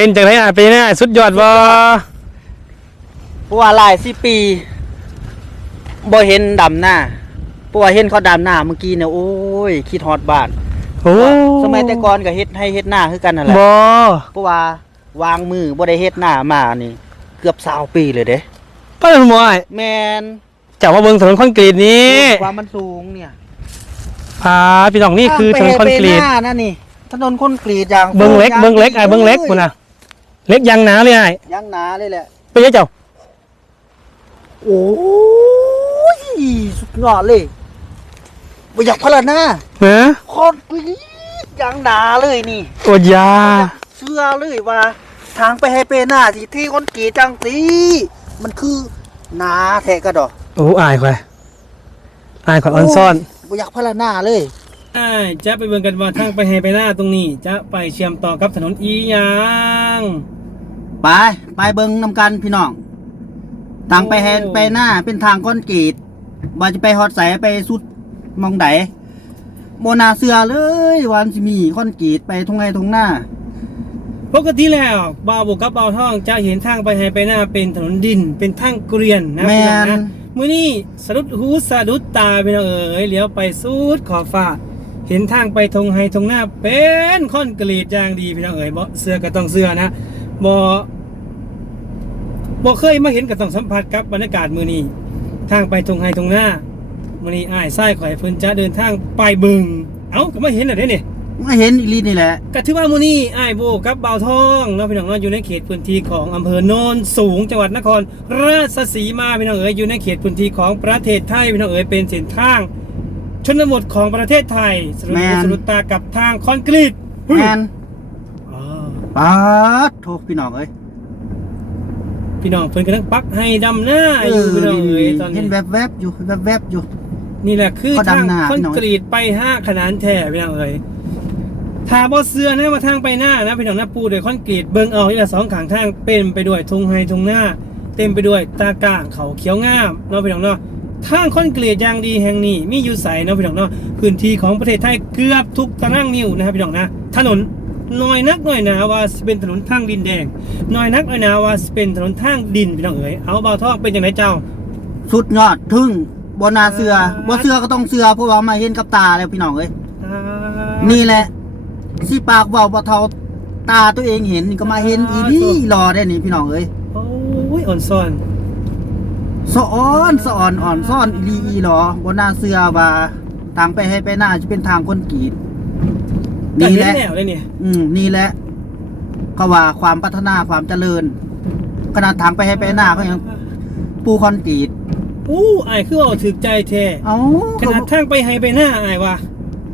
เป็นจังไรอะเป็นแน่สุดยอดบ่เพราะว่าหลายสิปีบ่เห็นดำหน้าเพราะว่าเห็นเขาดำหน้าเมื่อกี้เนี่ยโอ้ยคิดฮอดบ้านโอ้สมัยแต่ก่อนก็เฮ็ดให้เฮ็ดหน้าคือกันนั่นแหละบ่เพราะว่าวางมือบ่ได้เฮ็ดหน้ามานี่ เกือบ20ปีเลยเด้ป้าเป็นหมอไอ้แม่นเจ้ามาเบิ่งถนนคอนกรีตนี้ความมันสูงเนี่ยพาพี่น้องนี่คือถนนคอนกรีตทางไปเปหน้านั่นนี่ถนนคอนกรีตอย่างเบิ่งเล็กเบิ่งเล็กไอ้เบิ่งเล็กพุ่นน่ะ เล็กยังหนาเลยไอ้ยังหนาเลยแหละ ไปเยอะเจ้าโอ้ยสุดยอดเลยบ่อยากพลาดหน้าฮะคอนกรีตอย่างหนาเลยนี่โอ้ยาเชื่อเลยว่า ทางไปให้เปหน้าที่ที่คอนกรีตจังสีมันคือหนาแท้กระดอกโอ้อายข่อยอายข่อยออนซ่อนบ่อยากพลาดหน้าเลยใช่จะไปเบิ่งกันว่าทางไปให้ไปหน้าตรงนี้ จะไปเชื่อมต่อกับถนนอีหยัง ไป ไปเบิ่งนำกันพี่น้องทางไปให้ไปหน้าเป็นทางคอนกรีตว่าจะไปฮอดใสไปสุดหมองใดโมนาเสือเลยวันสิมีคอนกรีตไปทงไงทงหน้า ปกติแล้วบ่าวบกกับบ่าวท่องจะเห็นทางไปให้ไปหน้าเป็นถนนดินเป็นทางเกรียนนะแม่พี่น้องนนะมื้อนี้สะดุดหูสะดุดตาพี่น้องเอ๋ยเลี้ยวไปสุดขอบฟ้า เห็นทางไปทงไฮทงหน้าเป็นคอนกรีตอย่างดีพี่น้องเอ๋ยบ่เสื้อก็ต้องเสื้อนะบ่ บ่เคยมาเห็นก็ต้องสัมผัสกับบรรยากาศมื้อนี้ ทางไปทงไฮทงหน้ามื้อนี้อ้ายซ้ายข่อยเพิ่นจะเดินทางไปบึง เอ้าก็มาเห็นแล้วเด้นี่ไม่เห็นอีหลีนี่แหละก็ถือว่ามื้อนี้อ้ายโบกับเบาวทองเนาะพี่น้องเนาะอยู่ในเขตพื้นที่ของอำเภอโนนสูงจังหวัดนคร ราชสีมาพี่น้องเอ๋ยอยู่ในเขตพื้นที่ของประเทศไทยพี่น้องเอ๋ยเป็นเส้นทาง ชนบทของประเทศไทยสรุปแม่นสรุปตากับทางคอนกรีตแมนอ๋อปาดโทษพี่น้องเอ้ย พี่น้องเพิ่นกำลังปักให้ดำหน้าอยู่พี่น้องเอ๋ยตอนเห็นี้นแวบๆอยู่แวบๆอยู่ นี่แหละคือเขาทางดำหน้าคอนพี่น้องกรีตไปห้าขนานแท้พี่น้องเอ๋ยถ้าบ่เสื้อนะว่าทางไปหน้านะพี่น้องนะปูด้วยคอนกรีตเบิ่งเอาที่ละสองข้างทางเป็นไปด้วยทุ่งไฮทุ่งหน้า เต็มไปด้วยตากร้างเขาเขียวงามเนาะพี่น้องเนาะทางคอนกรีตอย่างดีแห่งนี้มีอยู่ใสเนาะพี่น้องเนาะพื้นที่ของประเทศไทยเกือบทุกตารางนิ้วนะครับพี่น้องนะถนน น้อยนักน้อยหนาว่าสิเป็นถนนทางดินแดงน้อยนักน้อยหนาว่าสิเป็นถนนทางดินพี่น้องเอ๋ยเอาเบาทองเป็นอย่างไรเจ้า สุดยอดทึ่งบนาเสืออ่าบ่เสือก็ต้องเสือเพราะว่ามาเห็นกับตาแล้วพี่น้องเอ้ยอ่านี่แหละสิปากเว้าบ่เท่าตาตัวเองเห็นนี่ก็มาเห็นอีนี่รอได้นี่พี่น้องเอ้ยโอ้ยอ่อนซ่อนสะอ้อนสะอ่อนอ่อนซ่อนอีหลีอีหลอบ่น่าเสือว่าทางไปให้ไปหน้าจะเป็นทางคนกรีดก็ นี่เห็แหนละแล้วเลยเนี่ยอืมนี่แหละเขาว่าความพัฒนาความเจริญ ขนาดทางไปให้ไปหน้าเขายังปูคอนกรีตอู้ไอ้ายคือเอาถึกใจแท้เอ้าขนาดทางไปให้ไปหน้าไอ้ายว่ะ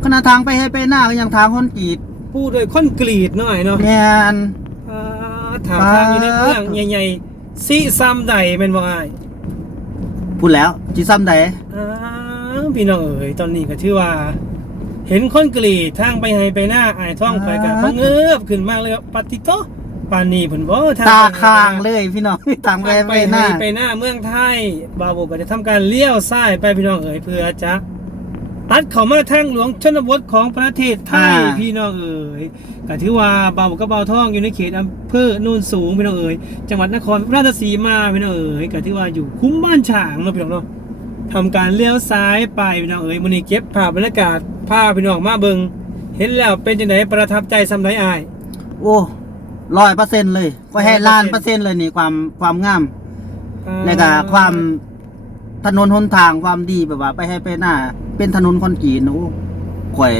ขนาดทางไปให้ไปหน้าก็ยังทางคอนกรีตปูโดวยคอนกรีตหน่อยเนาะแมน อ่าถามทางอยู่ในเมืองใหญ่ๆซีซ้ำใดเป็นบ่อ้าย พูดแล้วจีซ้ำใด อ้าวพี่น้องเอ๋ยตอนนี้ก็ถือว่า เห็นคอนกรีตทางไปให้ไปหน้าไอ้ายท่องไปกันพังเงือบขึ้นมากเลยว่าปฏิโตปานนี้เพิ่นบ่ทางตาไปให้ค้างไปหน้เลยพี่น้องทางไปทางไปไปหให้น้าไปหน้าเมืองไทยบาวโบก็จะทำการเลี้ยวซ้ายไปพี่น้องเอ๋ยเพื่อจะตัดเข้ามาทางหลวงชนบทของประเทศไทยอ่าพี่น้องเอ๋ยก็ถือว่าบาวโบกับบ่าวทองอยู่ในเขตอำเภอโนนสูงพี่น้องเอ๋ยจังหวัดนครราชสีมาพี่น้องเอ๋ยก็ถือว่าอยู่คุ้มบ้านฉางเนาะพี่น้องเนาะทำการเลี้ยวซ้ายไปพี่น้องเอ๋ยมื้อนี้เก็บภาพบรรยากาศ ภาพพี่น้องมาเบิ่งเห็นแล้วเป็นจังไดประทับใจซำใดอ้าย โอ้ร้อยเปอร์เซ็นต์เลยก็ให้100%ล้านเปอร์เซ็นต์เลยนี่ความความงามอ่าแล้วก็ความถนนหนทางความดีแบบว่า ไปให้ไปหน้า เป็นถนนคอนกรีตนะโอ้ข่อย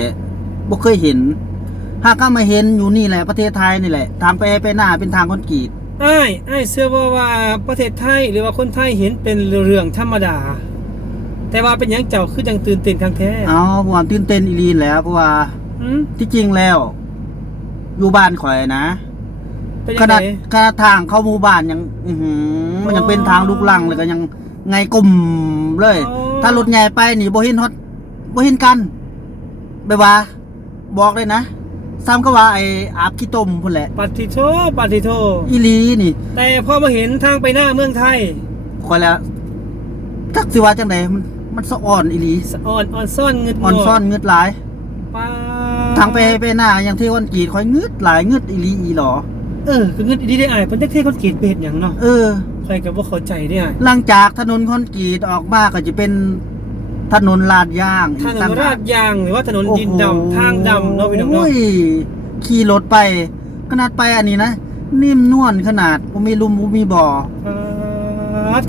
บ่เคยเห็นหากก็มาเห็นอยู่นี่แหละประเทศไทยนี่แหละ ทางไปให้ไปหน้าเป็นทางคอนกรีตอ้ายอ้ายเชื่อว่าว่าประเทศไทยหรือว่าคนไทยเห็นเป็นเรื่องธรรมดา แต่ว่าเป็นหยังเจ้าคือจังตื่นเต้นครั้งแท้เอาความตื่นเต้นอีหลีนแหล้วเพราะว่าหืมที่จริงแล้ว อยู่บ้านข่อยนะเป็นขยังนาดไง ขนาดทางเข้าหมู่บ้านยัง อือหือมันยังเป็นทางลูกลังเลยก็ยังไงกลุ่มเลยถ้ารถใหญ่ไปนี่บ่เห็นฮอดบ่เห็นกันแบบว่า บอกเลยนะซ้ำก็ว่าไอ้อาบขี้ต้มพุ่นแหละ ปฏิโทปฏิโท อีหลีนี่ แต่พอมาเห็นทางไปหน้าเมืองไทย คอยแล้วจักสิว่าจังไดมัน มันสะอ่อนอีหลีสะอ่อนอ่อนซ่อนเงินอ่อนซ่อนเงืดหลายป้าทางไปไปหน้าอย่างที่วันกรีดคอยเงืดหลายเงืดอีหลีอีหลอเออคือเงินดีได้อายเพิ่นจักเทคอนกรีตไปเฮ็ดหยังเนาะเออใครก็บ่เข้าใจได้อายหลังจากถนนคอนกรีตออกมาก็จะเป็นถนนลาดยางถนนต่งหราดยางหรือว่าถนนดินดำทางดำเนาะพี่น้องเนาะโอ้ยขี่รถไป ขนาดไปอันนี้นะ นิ่มนวลขนาดบ่มีลุมบ่มีบ่ออาด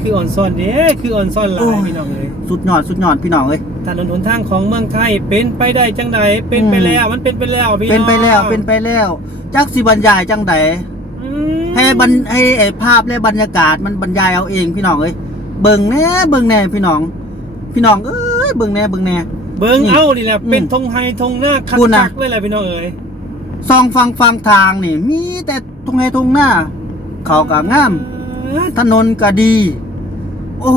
คืออ่อนซ่อนเด้คืออ่อนซ่อนหลาโอ้ยยพี่น้องเอ้ยสุดยอดสุดยอดพี่น้องเอ้ยถนนหนทางของเมืองไทยเป็นไปได้จังใดเป็นไปอืมแล้วมันเป็นไปแล้วพี่น้องเป็นไปแล้วเป็นไปแล้วจักสิบรรยายจังใดอืมให้บรรให้ไอ้ภาพและบรรยากาศมันบรรยายเอาเองพี่น้องเอ้ยเบิ่งแน่เบิ่งแน่พี่น้อง พี่น้องเอ้ยเบิ่งแน่เบิ่งแน่เบิ่งนี่เอานี่แหละอืมเป็นธงไฮธงหน้าคักคุณน่ะๆเลยแหละพี่น้องเอ้ยซองฟังฟังทางนี่มีแต่ตรงไหนตรงหน้าเขาก็งาม ถนนก็ดี โอ้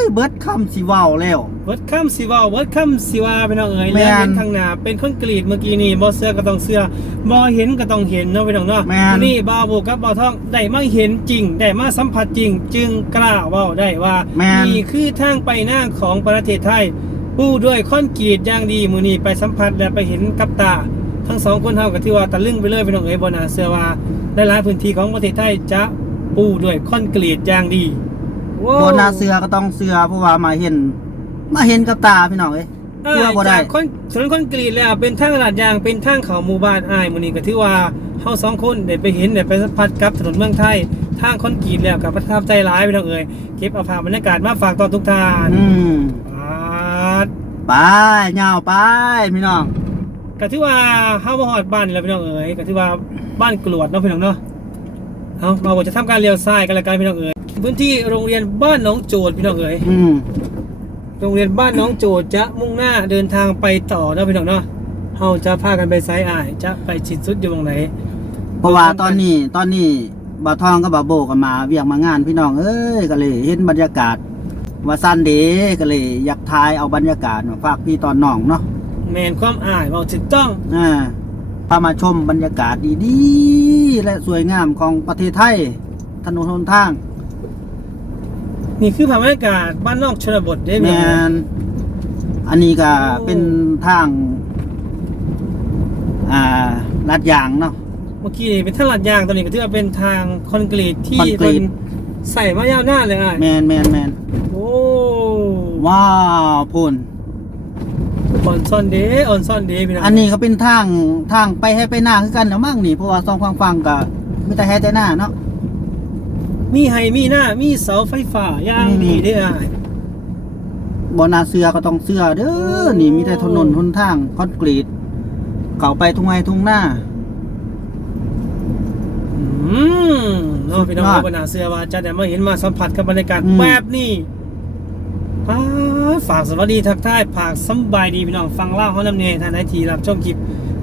ยเบิดคำสิเว้าแล้ว เวิร์ดคัมสิว่าเวิร์ดคัมสิว่าพี่น้องเอ๋ยแม่น แล้วเห็นข้างหน้าเป็นคอนกรีตเมื่อกี้นี่บ่เสื้อก็ต้องเสื้อบ่เห็นก็ต้องเห็นเนาะพี่น้องเนาะแม่นวันนี่บ่าวโบกับบ่าวทองได้มาเห็นจริงได้มาสัมผัสจริง จึงกล้าเว้าได้ว่าแม่น นี่คือทางไปหน้าของประเทศไทยปูด้วยคอนกรีตอย่างดีมื้อนี้ไปสัมผัสและไปเห็นกับตา ทั้งสองคนเฮาก็ถือว่าตะลึงไปเลยพี่น้องเอ๋ยบ่น่าเชื่อว่าหลายๆพื้นที่ของประเทศไทยจะ ปูด้วยคอนกรีตอย่างดีว้วบนหน้าเสือก็ต้องเสือเพราะว่ามาเห็น มาเห็นกับตาพี่น้องเอ้ยเอเชื่ออบ่ได้จากคอนถนนคอนกรีตแล้วเป็นทางลาดยางเป็นทางเขาหมู่บ้านอ้ายมื้อนี้ก็ถือว่าเฮาสองคนได้ไปเห็นได้ไปสัมผัสกับถนนเมืองไทยทางคอนกรีตแล้วก็ประทับใจหลายพี่น้องเอ๋ยเก็บเอาภาพบรรยากาศมาฝากตอนทุกท่านอืมปาดไปยาวไปพี่น้องก็ถือว่าเฮาบ่ฮอดบ้านนี่แหล้วพี่น้องเอ๋ยก็ถือว่าบ้านกรวดเนาะพี่น้องเนาะ เอาเราก็จะทำการเลี้ยวซ้ายกันแล้วกันพี่น้องเอ๋ยพื้นที่โรงเรียนบ้านหนองโจดพี่น้องเอ๋ยอืมโรงเรียนบ้านหน้องโจดจะมุ่งหน้าเดินทางไปต่อเนาะพี่น้องเนาะเฮาจะพากันไปไซอ้ายจะไปชิดสุดอยู่ตรงไหนเพราะว่าตอนนี้ตอนนี้บ่าวทองกับบ่าวโบกันมาเวียงมางานพี่น้องเอ้ยก็เลยเห็นบรรยากาศว่าสั้นเดก็เลยอยากทายเอาบรรยากาศมาฝากพี่ตอนน้องเนาะแมนความอ้ายบอกถูกต้องอ่า พามาชมบรรยากาศดีๆ และสวยงามของประเทศไทย ถนนหนทาง นี่คือภาพบรรยากาศบ้านนอกชนบทได้ไหแมมนอันนี้ก็เป็นทาง อ่าลาดยางเนาะ เมื่อกี้นี่เป็นทางลาดยางตอนนี้ก็ถือว่าเป็นทางคอนกรีตที่คอนกรีตเพิ่นใส่มายาวนานเลยอ้ายแมนแมนแมนโอ้ว้าวพุ่น ออนซ่อนเดย์ออนซ่อนเดย์พี่น้องอันนี้ก็เป็นทางทางไปให้ไปหน้าคือกันแล้วมั้งนี่เพราะว่าซองฟังฟังๆก็มีแต่ให้แต่หน้าเนาะมีไฮมีหน้ามีเสาไฟฟ้าอย่างอืมดีเด้ออ้ายบนาเสือก็ต้องเสือเด้อนี่มีแต่ถนนหนทางคอนกรีตเข้าไปทุ่งไร่ทุ่งหน้าอืมเนาะพี่น้องสุดยอดบรรดาเสื้อว่าจะได้มาเห็นมาสัมผัสกับบรรยากาศอืมแบบนี้ป้าด ฝากสวัสดีทักทายฝากสำบายดีพี่น้องฟังเล่าเขานำเนยทางไอทีรับชมคลิป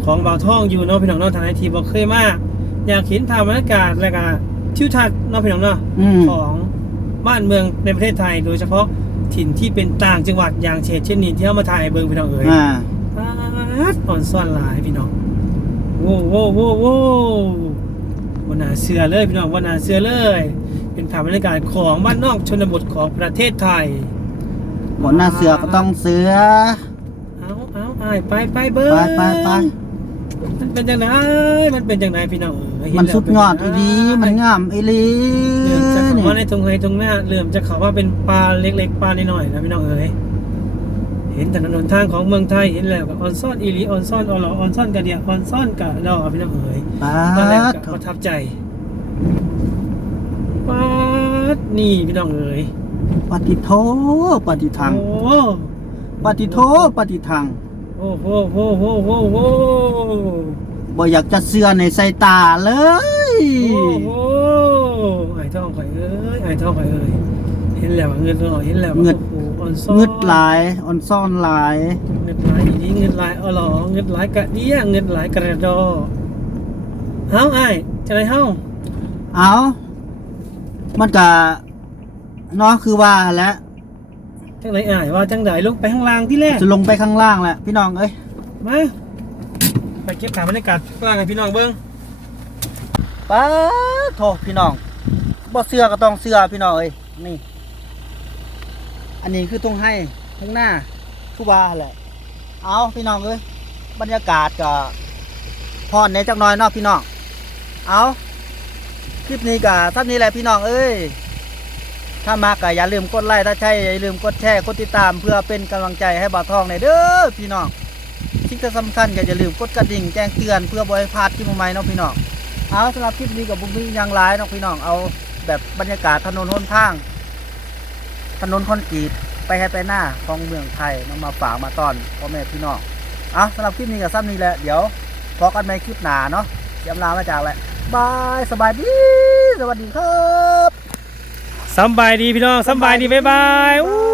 ของเบาท่องอยู่เนาะพี่น้องเนาะทางไอทีบอกเคยมาอยากเห็นภาพบรรยากาศและก็ทิวทัศน์เนาะพี่น้องเนาะอืมของบ้านเมืองในประเทศไทย โดยเฉพาะถิ่นที่เป็นต่างจังหวัดอย่างเช่นเช่นนี้ที่เอามาถ่ายให้เบิ่งพี่น้องเอ๋ยอ่าปาดอ่อนซ่อนหลายพี่น้องโว้โว้โว้โว้วันนาเสือเลยพี่น้องวันนาเสือเลย เป็นภาพบรรยากาศของบ้านนอกชนบทของประเทศไทย บนหน้าเสือก็ต้องเสือ เอาเอาอ้ายไปไปเบิ้ไปไปไป มันเป็นจังไงมันเป็นจังไงพี่น้องเอ๋ยเห็มันแล้วสุดยอดอีเป็นดีจังใดมันงามอีหลีเริ่มจะเข้านี่มาในตรงไฮตรงหน้าเริ่มจะเข้ามาเป็นปลาเล็กๆปลาน้อยๆนะพี่น้องเอ๋ยเห็นถนนทางของเมืองไทยเห็นแล้วก็ออนซ่อนอีหลีออนซ่อนออหลอออนซ่อนกะเดียออนซ่อนกะดอพี่น้องเอ๋ยปาตอนแรกดก็ประทับใจป๊าดนี่พี่น้องเอ๋ย ปฏิโทปฏิทัง โอ้ ปฏิโทปฏิทังโอ้โหโอ้โหโอ้โหบ่อยากจะเสือในสายตาเลย โอ้โหไอ้ทองข่อยเอ้ยไอ้ทองข่อยเอ้ยเห็นแล้วว่าเงินเราเห็นแล้วว่าเงิดโอ้โหออนซ่อนเงึดหลายออนซ่อนหลายเงินหลายอีนี้เงินหลายอ๋อเหรอเงินหลายกะเดียเงินหลายกระดอเฮาไอ้ายจะไรเฮาเอามันก็ เนาะคือว่าแล้วจังไรอ้ายว่าจังไดลงไปข้างล่างที่แรกจะลงไปข้างล่างแหละพี่น้องเอ้ยมาไปเก็บภาพบรรยากาศข้างล่างให้พี่น้องเบิ่งป้าดโทพี่น้องบ่เสือก็ต้องเสือพี่น้องเอ้ยนี่ อันนี้คือตรงให้ข้างหน้าคือว่าแหละเอาพี่น้องเอ้ยบรรยากาศก็พอนในจักหน่อยเนาะพี่น้องเอาคลิปนี้ก็ท่านนี้แหละพี่น้องเอ้ย ถ้ามาก็อย่าลืมกดไลค์ถ้าใช่อย่าลืมกดแชร์กดติดตาม เพื่อเป็นกำลังใจให้บ่าวทองในอยเด้อพี่น้องที่สำคัญก็อย่าลืมกดกระดิ่งแจ้งเตือนเพื่อบ่ให้พลาดคลิปใหม่ๆเนาะพี่น้องเอาสำหรับคลิปนี้กับบุ้มมีหยังหลายเนาะพี่น้องเอาแบบบรรยากาศถนนหนทาง ถนนคอนกรีตไปให้ไปหน้าของเมืองไทยนำมาฝากมาตอนพ่อแม่พี่น้องเอาสำหรับคลิปนี้กับซ้ำนี้แหละเดี๋ยวพอกันในคลิปหนาเนาะเสียมลามาจากแหละบายสบายดีสวัสดีครับ สำบายดีพี่น้องสำบายดีบ๊ายบาย